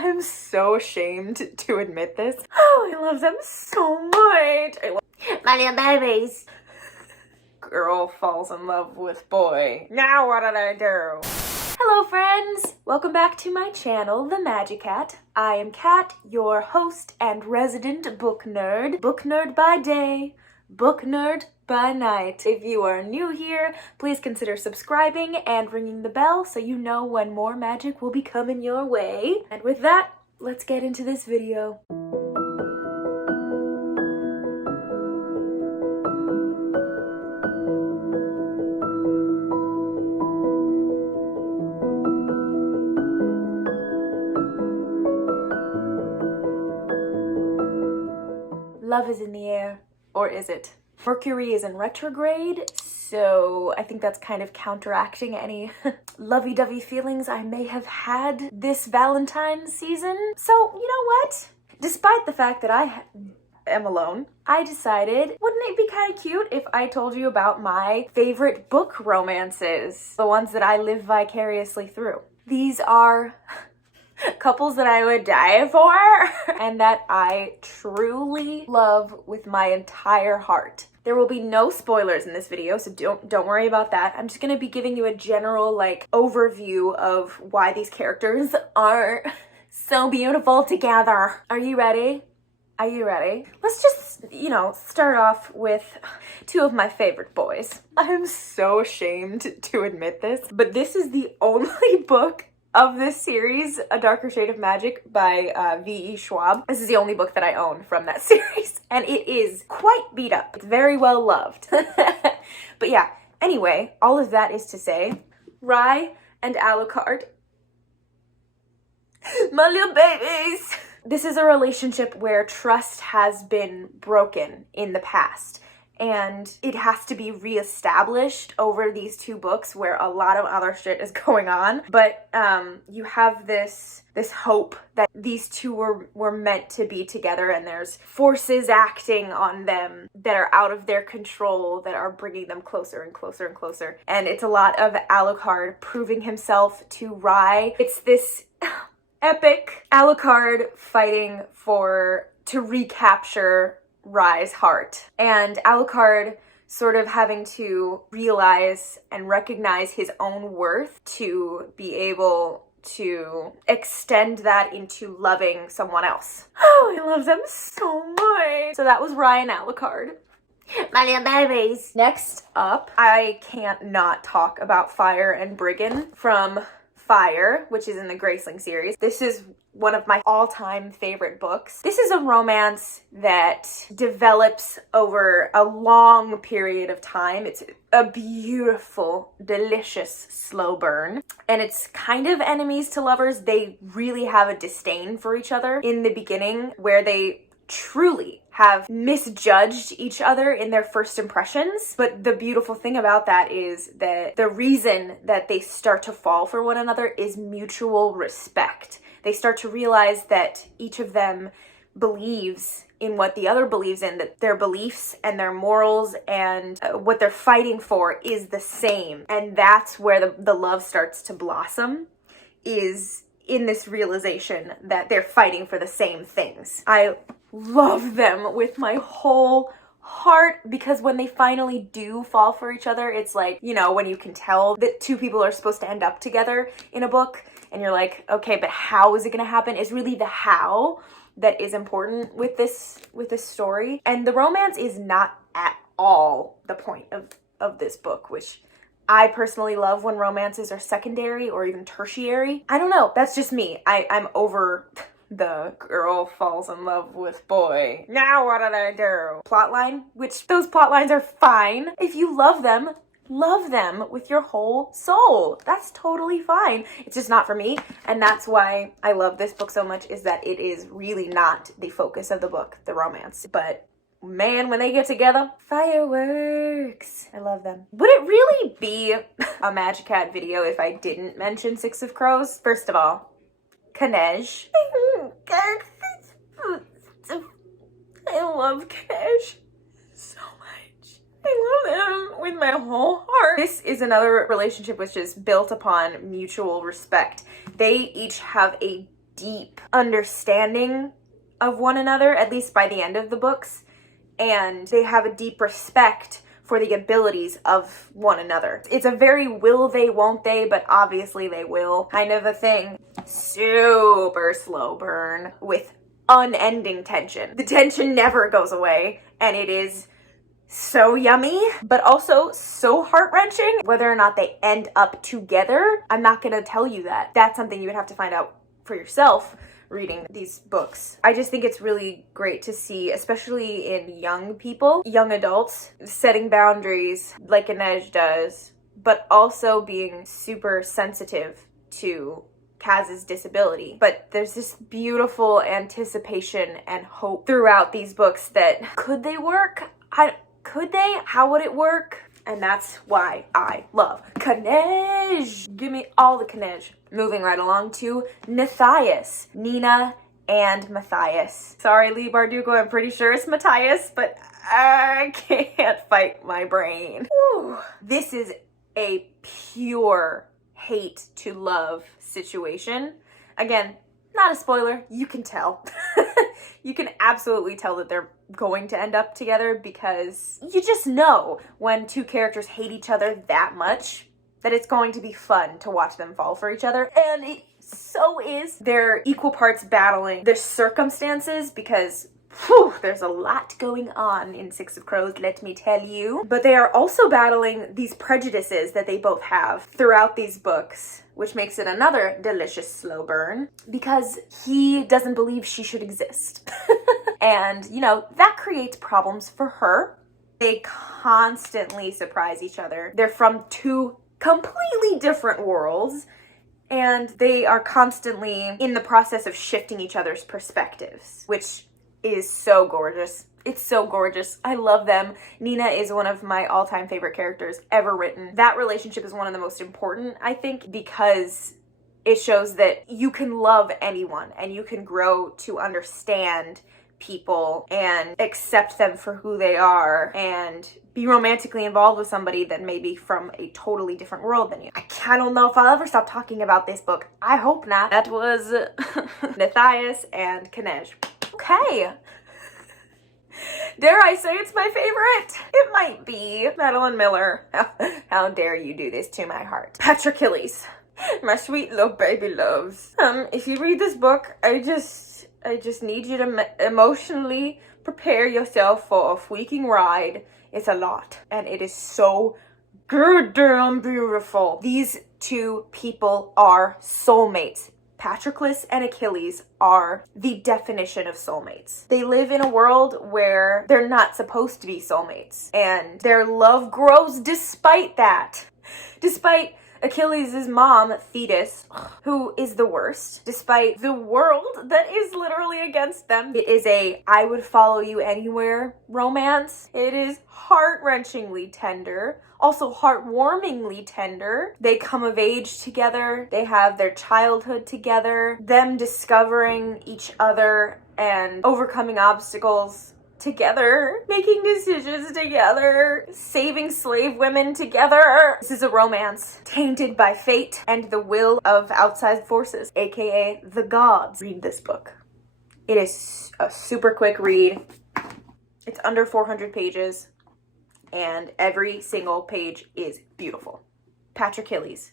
I'm so ashamed to admit this. Oh, I love them so much. My little babies. Girl falls in love with boy. Now what did I do? Hello friends! Welcome back to my channel, The Magic Cat. I am Kat, your host and resident book nerd. Book nerd by day, book nerd by night. If you are new here, please consider subscribing and ringing the bell so you know when more magic will be coming your way. And with that, let's get into this video. Love is in the air, or is it? Mercury is in retrograde, so I think that's kind of counteracting any lovey-dovey feelings I may have had this Valentine's season. So, you know what? Despite the fact that I am alone, I decided, wouldn't it be kind of cute if I told you about my favorite book romances? The ones that I live vicariously through. These are couples that I would die for and that I truly love with my entire heart. There will be no spoilers in this video, so don't worry about that. I'm just gonna be giving you a general overview of why these characters are so beautiful together. Are you ready? Are you ready? Let's just, start off with two of my favorite boys. I'm so ashamed to admit this, but this is the only book of this series, A Darker Shade of Magic by V.E. Schwab. This is the only book that I own from that series, and it is quite beat up. It's very well loved. But yeah, anyway, all of that is to say, Rye and Alucard, my little babies. This is a relationship where trust has been broken in the past, and it has to be reestablished over these two books where a lot of other shit is going on. But you have this hope that these two were meant to be together, and there's forces acting on them that are out of their control that are bringing them closer and closer and closer. And it's a lot of Alucard proving himself to Rye. It's this epic Alucard fighting to recapture Rye's heart, and Alucard sort of having to realize and recognize his own worth to be able to extend that into loving someone else. Oh, I love them so much. So that was Rye and Alucard. My little babies. Next up, I can't not talk about Fire and Briggan from Fire, which is in the Graceling series. This is one of my all-time favorite books. This is a romance that develops over a long period of time. It's a beautiful, delicious slow burn, and it's kind of enemies to lovers. They really have a disdain for each other in the beginning, where they truly have misjudged each other in their first impressions. But the beautiful thing about that is that the reason that they start to fall for one another is mutual respect. They start to realize that each of them believes in what the other believes in, that their beliefs and their morals and what they're fighting for is the same. And that's where the love starts to blossom, is in this realization that they're fighting for the same things. I love them with my whole heart, because when they finally do fall for each other, it's like, when you can tell that two people are supposed to end up together in a book, and you're like, okay, but how is it gonna happen? It's really the how that is important with this story. And the romance is not at all the point of this book, which I personally love when romances are secondary or even tertiary. I don't know, that's just me. I'm over the girl falls in love with boy. Now what did I do? Plotline, which those plotlines are fine. If you love them with your whole soul. That's totally fine. It's just not for me. And that's why I love this book so much, is that it is really not the focus of the book, the romance. But man, when they get together, fireworks. I love them. Would it really be a Magic Cat video if I didn't mention Six of Crows? First of all, Kanej. I love Kanej so much. I love him with my whole heart. This is another relationship which is built upon mutual respect. They each have a deep understanding of one another, at least by the end of the books, and they have a deep respect for the abilities of one another. It's a very will they, won't they, but obviously they will kind of a thing. Super slow burn with unending tension. The tension never goes away, and it is so yummy, but also so heart-wrenching. Whether or not they end up together, I'm not gonna tell you that. That's something you would have to find out for yourself reading these books. I just think it's really great to see, especially in young people, young adults, setting boundaries like Inej does, but also being super sensitive to Kaz's disability. But there's this beautiful anticipation and hope throughout these books that could they work? Could they? How would it work? And that's why I love Knej. Give me all the Knej. Moving right along to Matthias. Nina and Matthias. Sorry, Lee Bardugo, I'm pretty sure it's Matthias, but I can't fight my brain. Whew. This is a pure hate to love situation. Again, not a spoiler, you can tell. You can absolutely tell that they're going to end up together because you just know when two characters hate each other that much that it's going to be fun to watch them fall for each other. And it so is. They're equal parts battling their circumstances because there's a lot going on in Six of Crows, let me tell you. But they are also battling these prejudices that they both have throughout these books, which makes it another delicious slow burn because he doesn't believe she should exist. And, you know, that creates problems for her. They constantly surprise each other. They're from two completely different worlds, and they are constantly in the process of shifting each other's perspectives, which is so gorgeous. It's so gorgeous. I love them. Nina is one of my all-time favorite characters ever written. That relationship is one of the most important, I think, because it shows that you can love anyone and you can grow to understand people and accept them for who they are and be romantically involved with somebody that may be from a totally different world than you. I don't know if I'll ever stop talking about this book. I hope not. That was Matthias and Knej. Okay. Dare I say it's my favorite? It might be. Madeline Miller. How dare you do this to my heart. Patrachilles. My sweet little baby loves. If you read this book, I just need you to emotionally prepare yourself for a freaking ride. It's a lot. And it is so goddamn beautiful. These two people are soulmates. Patroclus and Achilles are the definition of soulmates. They live in a world where they're not supposed to be soulmates, and their love grows despite that. Despite Achilles' mom, Thetis, who is the worst, despite the world that is literally against them. It is a I would follow you anywhere romance. It is heart-wrenchingly tender, also heartwarmingly tender. They come of age together. They have their childhood together. Them discovering each other and overcoming obstacles together, making decisions together, saving slave women together. This is a romance tainted by fate and the will of outside forces, aka the gods. Read this book. It is a super quick read. It's under 400 pages, and every single page is beautiful. Patrachilles.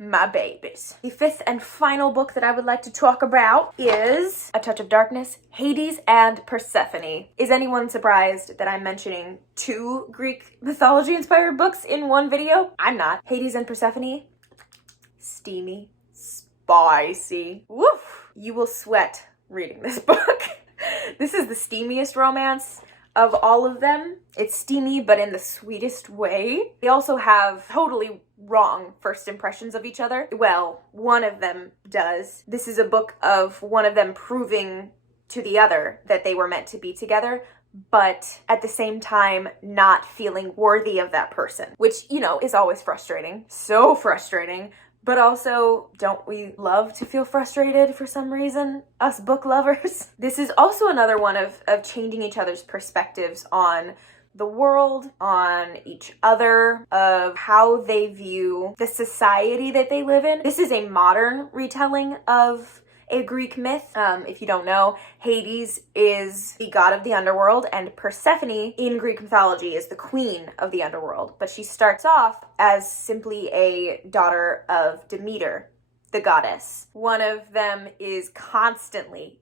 My babies. The fifth and final book that I would like to talk about is A Touch of Darkness, Hades, and Persephone. Is anyone surprised that I'm mentioning two Greek mythology-inspired books in one video? I'm not. Hades and Persephone, steamy, spicy. Woof! You will sweat reading this book. This is the steamiest romance of all of them. It's steamy, but in the sweetest way. They also have totally wrong first impressions of each other. Well, one of them does. This is a book of one of them proving to the other that they were meant to be together, but at the same time not feeling worthy of that person, which, you know, is always frustrating. So frustrating. But also, don't we love to feel frustrated for some reason, us book lovers? This is also another one of changing each other's perspectives on the world, on each other, of how they view the society that they live in. This is a modern retelling of a Greek myth. If you don't know, Hades is the god of the underworld, and Persephone in Greek mythology is the queen of the underworld. But she starts off as simply a daughter of Demeter, the goddess. One of them is constantly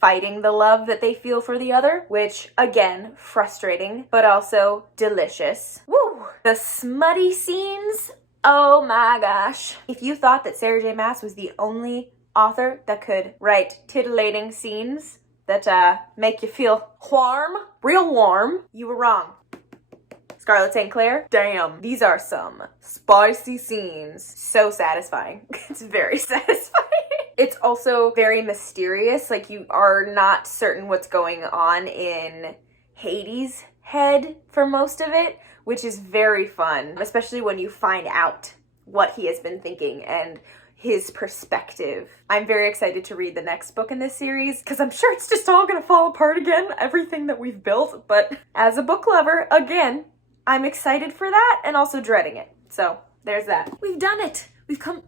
fighting the love that they feel for the other, which, again, frustrating, but also delicious. Woo! The smutty scenes, oh my gosh. If you thought that Sarah J. Maas was the only author that could write titillating scenes that make you feel warm, real warm, you were wrong. Scarlett St. Clair, damn, these are some spicy scenes. So satisfying. It's very satisfying. It's also very mysterious, like you are not certain what's going on in Hades' head for most of it, which is very fun, especially when you find out what he has been thinking and his perspective. I'm very excited to read the next book in this series because I'm sure it's just all gonna fall apart again, everything that we've built, but as a book lover, again, I'm excited for that and also dreading it. So there's that. We've done it. We've come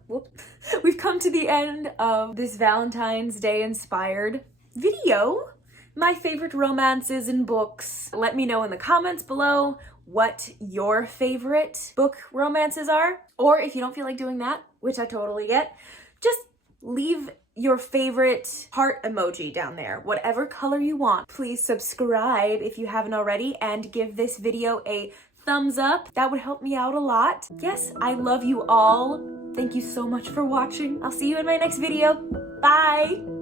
to the end of this Valentine's Day inspired video. My favorite romances and books. Let me know in the comments below what your favorite book romances are. Or if you don't feel like doing that, which I totally get, just leave your favorite heart emoji down there, whatever color you want. Please subscribe if you haven't already and give this video a thumbs up. That would help me out a lot. Yes, I love you all. Thank you so much for watching. I'll see you in my next video. Bye.